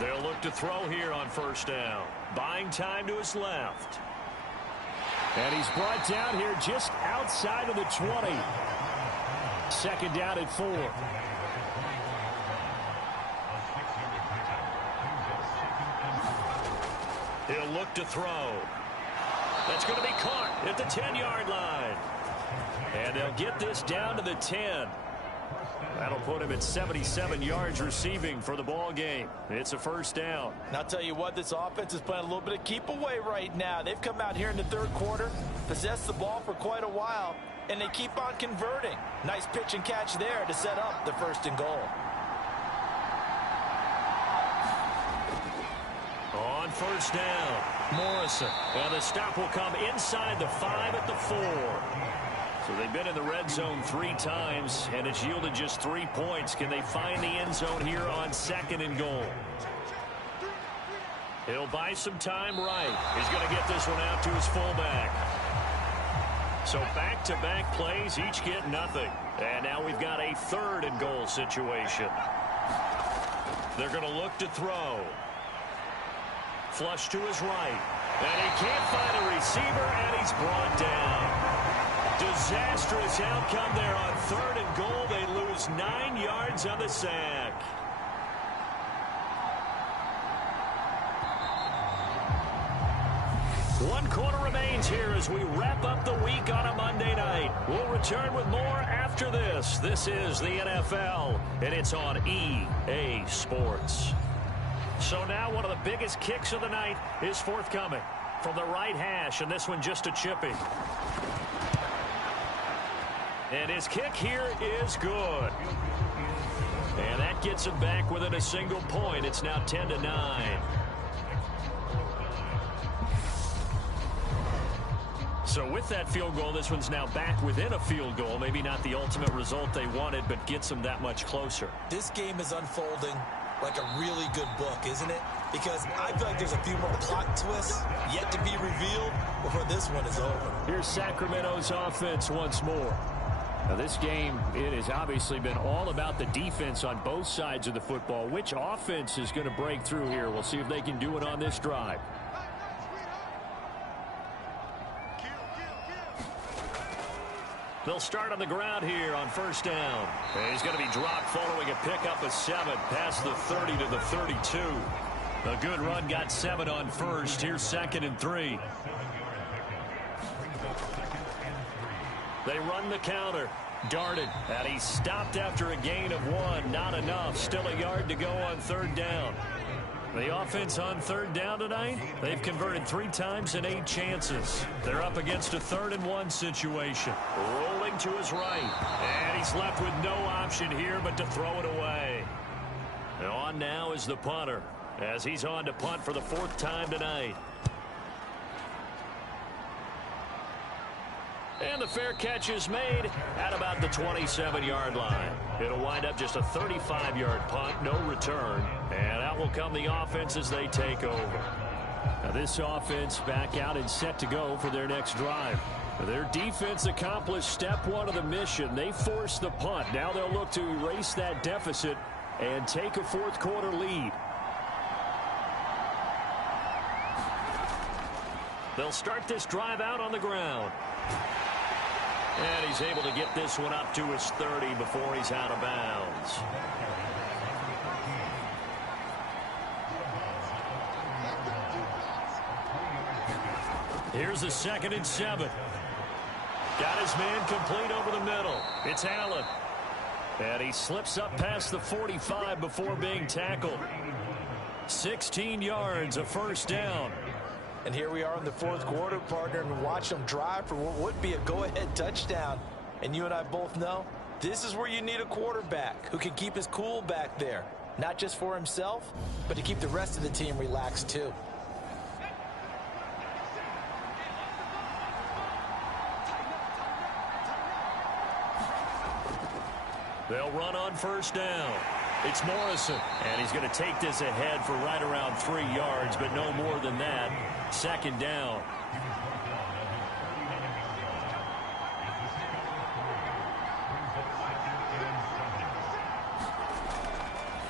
They'll look to throw here on first down. Buying time to his left. And he's brought down here just outside of the 20. Second down at 4. He'll look to throw. That's going to be caught at the 10-yard line. And they'll get this down to the 10. That'll put him at 77 yards receiving for the ball game. It's a first down. And I'll tell you what, this offense is playing a little bit of keep away right now. They've come out here in the third quarter, possessed the ball for quite a while, and they keep on converting. Nice pitch and catch there to set up the first and goal. On first down, Morrison. And the stop will come inside the 5 at the 4. So they've been in the red zone 3 times, and it's yielded just 3 points. Can they find the end zone here on second and goal? He'll buy some time right. He's going to get this one out to his fullback. So back-to-back plays, each get nothing. And now we've got a third and goal situation. They're going to look to throw. Flush to his right. And he can't find a receiver, and he's brought down. Disastrous outcome there on third and goal. They lose 9 yards on the sack. One quarter remains here as we wrap up the week on a Monday night. We'll return with more after this. This is the NFL, and it's on EA Sports. So now one of the biggest kicks of the night is forthcoming from the right hash, and this one just a chipping. And his kick here is good. And that gets him back within a single point. It's now 10-9. So with that field goal, this one's now back within a field goal. Maybe not the ultimate result they wanted, but gets them that much closer. This game is unfolding like a really good book, isn't it? Because I feel like there's a few more plot twists yet to be revealed before this one is over. Here's Sacramento's offense once more. Now this game, it has obviously been all about the defense on both sides of the football. Which offense is going to break through here? We'll see if they can do it on this drive. They'll start on the ground here on first down. And he's going to be dropped following a pickup of 7 past the 30 to the 32. A good run got 7 on first. Here's second and 3. They run the counter. Darted. And he stopped after a gain of 1. Not enough. Still a yard to go on third down. The offense on third down tonight, they've converted 3 times in 8 chances. They're up against a 3rd and 1 situation. Rolling to his right. And he's left with no option here but to throw it away. And on now is the punter as he's on to punt for the 4th time tonight. And the fair catch is made at about the 27-yard line. It'll wind up just a 35-yard punt, no return. And out will come the offense as they take over. Now this offense back out and set to go for their next drive. Their defense accomplished step 1 of the mission. They forced the punt. Now they'll look to erase that deficit and take a 4th quarter lead. They'll start this drive out on the ground. And he's able to get this one up to his 30 before he's out of bounds. Here's the 2nd and 7. Got his man complete over the middle. It's Allen. And he slips up past the 45 before being tackled. 16 yards, a first down. And here we are in the 4th quarter, partner, and watch them drive for what would be a go-ahead touchdown. And you and I both know this is where you need a quarterback who can keep his cool back there. Not just for himself, but to keep the rest of the team relaxed too. They'll run on first down. It's Morrison, and he's going to take this ahead for right around 3 yards, but no more than that. Second down.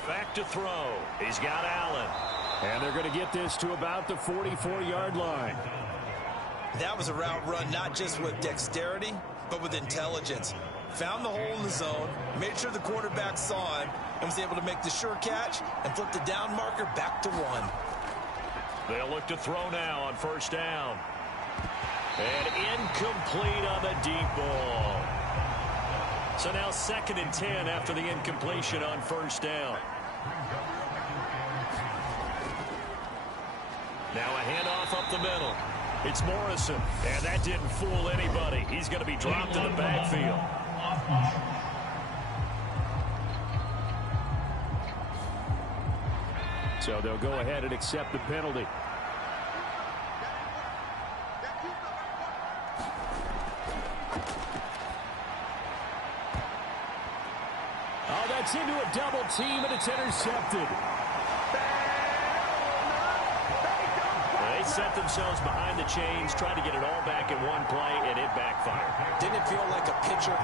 Back to throw. He's got Allen. And they're going to get this to about the 44-yard line. That was a route run not just with dexterity, but with intelligence. Found the hole in the zone, made sure the quarterback saw him, and was able to make the sure catch and flip the down marker back to 1. They'll look to throw now on first down. And incomplete on the deep ball. So now 2nd and 10 after the incompletion on first down. Now a handoff up the middle. It's Morrison, and that didn't fool anybody. He's going to be dropped in the backfield. So they'll go ahead and accept the penalty. Oh, that's into a double team, and it's intercepted. They set themselves behind the chains, tried to get it all back in one play, and it backfired. Didn't it feel like a pitcher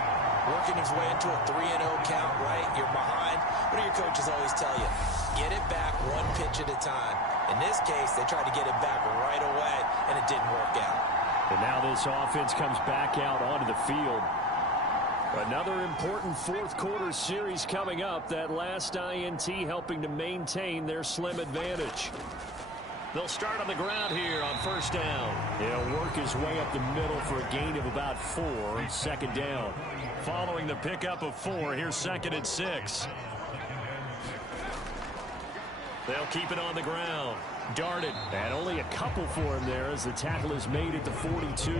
working his way into a 3-0 count, right? You're behind. What do your coaches always tell you? Get it back one pitch at a time. In this case, they tried to get it back right away, and it didn't work out. And now this offense comes back out onto the field. Another important fourth-quarter series coming up. That last INT helping to maintain their slim advantage. They'll start on the ground here on first down. He'll work his way up the middle for a gain of about 4. Second down. Following the pickup of 4, here's 2nd and 6. They'll keep it on the ground. Darted. And only a couple for him there as the tackle is made at the 42.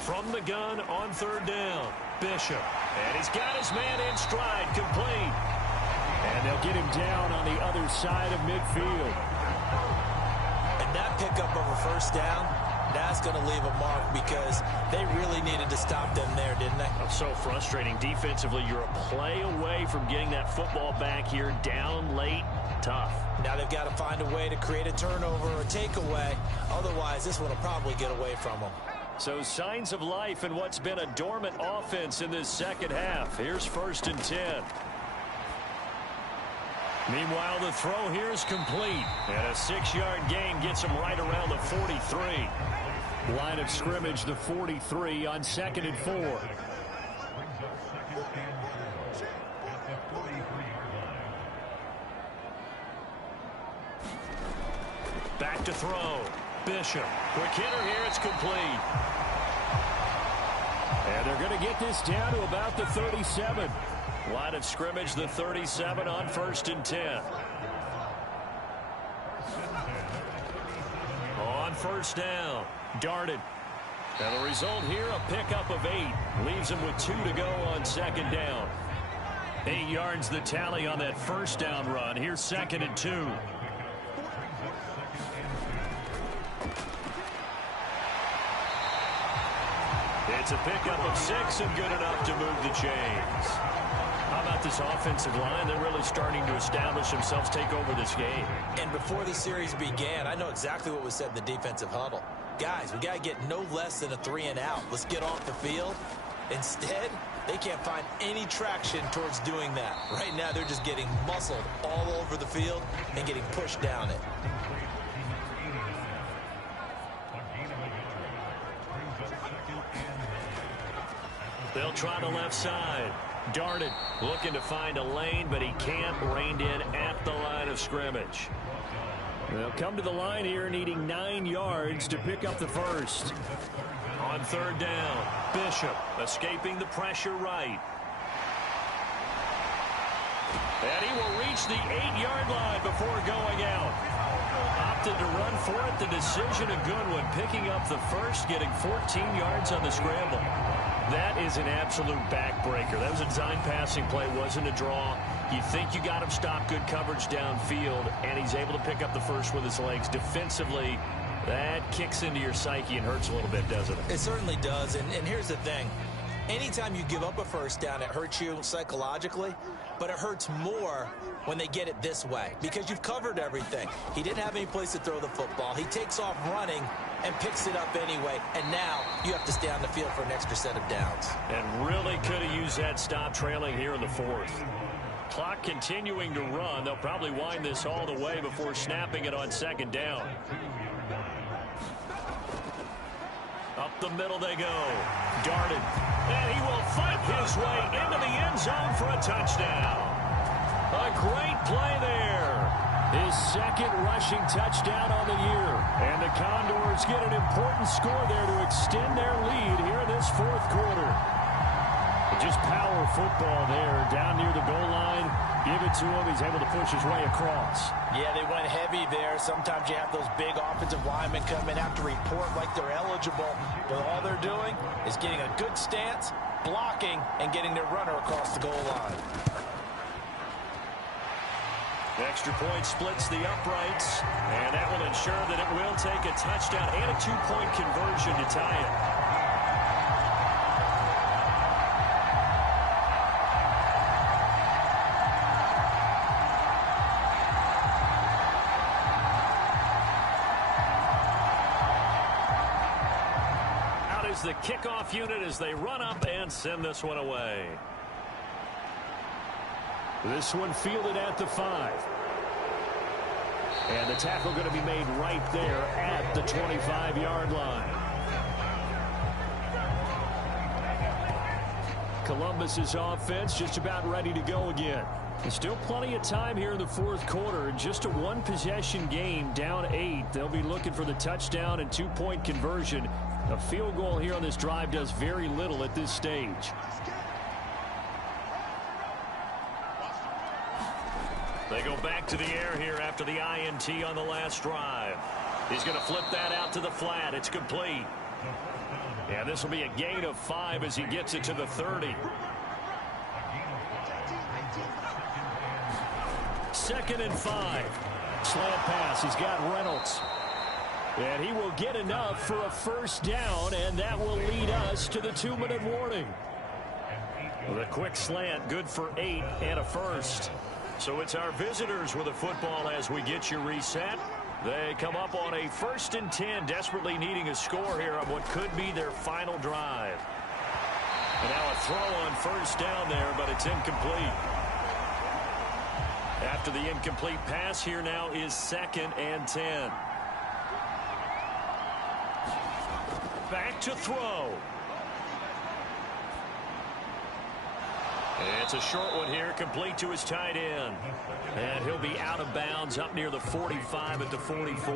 From the gun on third down, Bishop. And he's got his man in stride, complete. And they'll get him down on the other side of midfield. And that pickup of a first down, that's going to leave a mark because they really needed to stop them there, didn't they? So frustrating. Defensively, you're a play away from getting that football back here down late. Tough. Now they've got to find a way to create a turnover or a takeaway. Otherwise, this one will probably get away from them. So signs of life in what's been a dormant offense in this second half. Here's 1st and 10. Meanwhile, the throw here is complete. And a 6-yard gain gets him right around the 43. Line of scrimmage, the 43 on 2nd and 4. Back to throw. Bishop. Quick hitter here. It's complete. And they're going to get this down to about the 37. Line of scrimmage, the 37 on 1st and 10. On first down. Darted. And the result here, a pickup of 8. Leaves him with 2 to go on 2nd down. 8 yards the tally on that first down run. Here's 2nd and 2. It's a pickup of 6 and good enough to move the chains. How about this offensive line? They're really starting to establish themselves, take over this game. And before the series began, I know exactly what was said in the defensive huddle. Guys, we got to get no less than a 3 and out. Let's get off the field. Instead, they can't find any traction towards doing that. Right now, they're just getting muscled all over the field and getting pushed down it. They'll try the left side. Darted, looking to find a lane, but he can't. Reined in at the line of scrimmage. They'll come to the line here, needing 9 yards to pick up the first. On third down, Bishop escaping the pressure right. And he will reach the 8-yard line before going out. Opted to run for it. The decision a good one. Picking up the first, getting 14 yards on the scramble. That is an absolute backbreaker. That was a design passing play, wasn't a draw. You think you got him stopped, good coverage downfield, and he's able to pick up the first with his legs. Defensively, that kicks into your psyche and hurts a little bit, doesn't it? It certainly does, and here's the thing. Anytime you give up a first down, it hurts you psychologically, but it hurts more when they get it this way because you've covered everything. He didn't have any place to throw the football. He takes off running and picks it up anyway, and now you have to stay on the field for an extra set of downs. And really could have used that stop trailing here in the fourth. Clock continuing to run. They'll probably wind this all the way before snapping it on second down. Up the middle they go. Darted. And he will fight his way into the end zone for a touchdown. A great play there. His second rushing touchdown on the year. And the Condors get an important score there to extend their lead here in this fourth quarter. Just power football there down near the goal line. Give it to him. He's able to push his way across. Yeah, they went heavy there. Sometimes you have those big offensive linemen come in, have to report like they're eligible. But all they're doing is getting a good stance, blocking, and getting their runner across the goal line. The extra point splits the uprights, and that will ensure that it will take a touchdown and a two-point conversion to tie it. The kickoff unit as they run up and send this one away. This one fielded at the 5. And the tackle going to be made right there at the 25-yard line. Columbus's offense just about ready to go again. There's still plenty of time here in the fourth quarter. Just a one-possession game, down 8. They'll be looking for the touchdown and two-point conversion. A field goal here on this drive does very little at this stage. They go back to the air here after the INT on the last drive. He's going to flip that out to the flat. It's complete. Yeah, this will be a gain of 5 as he gets it to the 30. Second and 5. Slant pass. He's got Reynolds. And he will get enough for a first down, and that will lead us to the 2-minute warning. The quick slant, good for 8 and a first. So it's our visitors with the football as we get you reset. They come up on a 1st and 10, desperately needing a score here on what could be their final drive. And now a throw on first down there, but it's incomplete. After the incomplete pass, here now is 2nd and 10. Back to throw. It's a short one here, complete to his tight end. And he'll be out of bounds up near the 45 at the 44.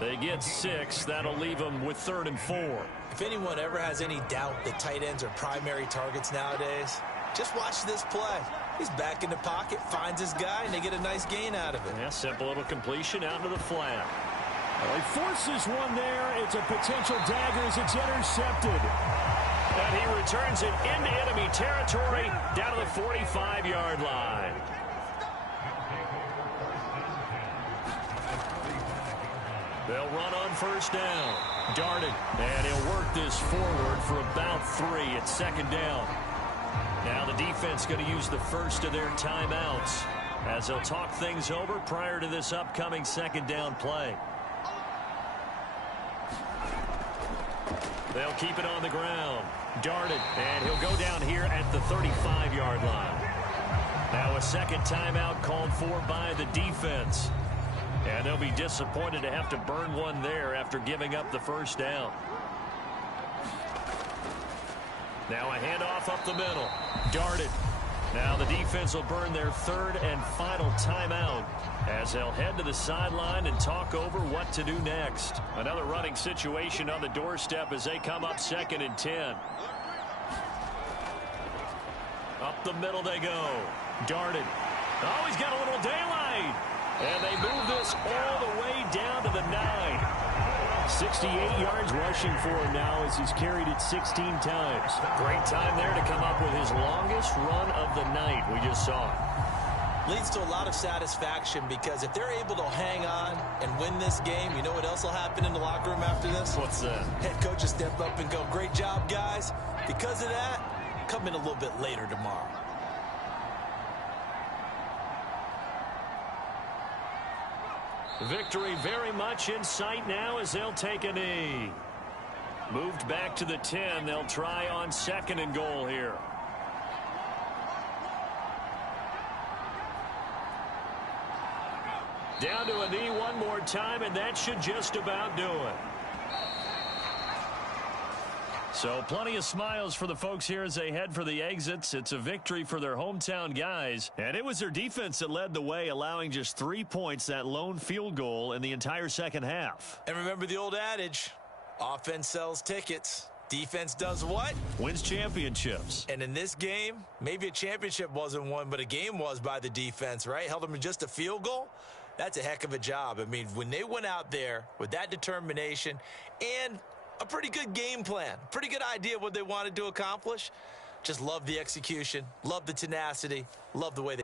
They get 6. That'll leave them with 3rd and 4. If anyone ever has any doubt that tight ends are primary targets nowadays, just watch this play. He's back in the pocket, finds his guy, and they get a nice gain out of it. Yeah, simple little completion out to the flat. Well, he forces one there. It's a potential dagger as it's intercepted. And he returns it into enemy territory down to the 45-yard line. They'll run on first down. Darted. And he'll work this forward for about 3 at 2nd down. Now the defense going to use the first of their timeouts as they'll talk things over prior to this upcoming 2nd down play. They'll keep it on the ground. Darted, and he'll go down here at the 35-yard line. Now a second timeout called for by the defense. And they'll be disappointed to have to burn one there after giving up the first down. Now a handoff up the middle. Darted. Now the defense will burn their 3rd and final timeout as they'll head to the sideline and talk over what to do next. Another running situation on the doorstep as they come up 2nd and 10. Up the middle they go. Darted. Oh, he's got a little daylight. And they move this all the way down to the 9. 68 yards rushing for him now as he's carried it 16 times. Great time there to come up with his longest run of the night. We just saw it. Leads to a lot of satisfaction because if they're able to hang on and win this game, you know what else will happen in the locker room after this? What's that? Head coach will step up and go, great job, guys. Because of that, come in a little bit later tomorrow. Victory very much in sight now as they'll take a knee. Moved back to the 10. They'll try on 2nd and goal here. Down to a knee one more time, and that should just about do it. So plenty of smiles for the folks here as they head for the exits. It's a victory for their hometown guys. And it was their defense that led the way, allowing just 3 points, that lone field goal in the entire second half. And remember the old adage, offense sells tickets. Defense does what? Wins championships. And in this game, maybe a championship wasn't won, but a game was by the defense, right? Held them in just a field goal. That's a heck of a job. I mean, when they went out there with that determination and a pretty good game plan, pretty good idea of what they wanted to accomplish, just love the execution, love the tenacity, love the way they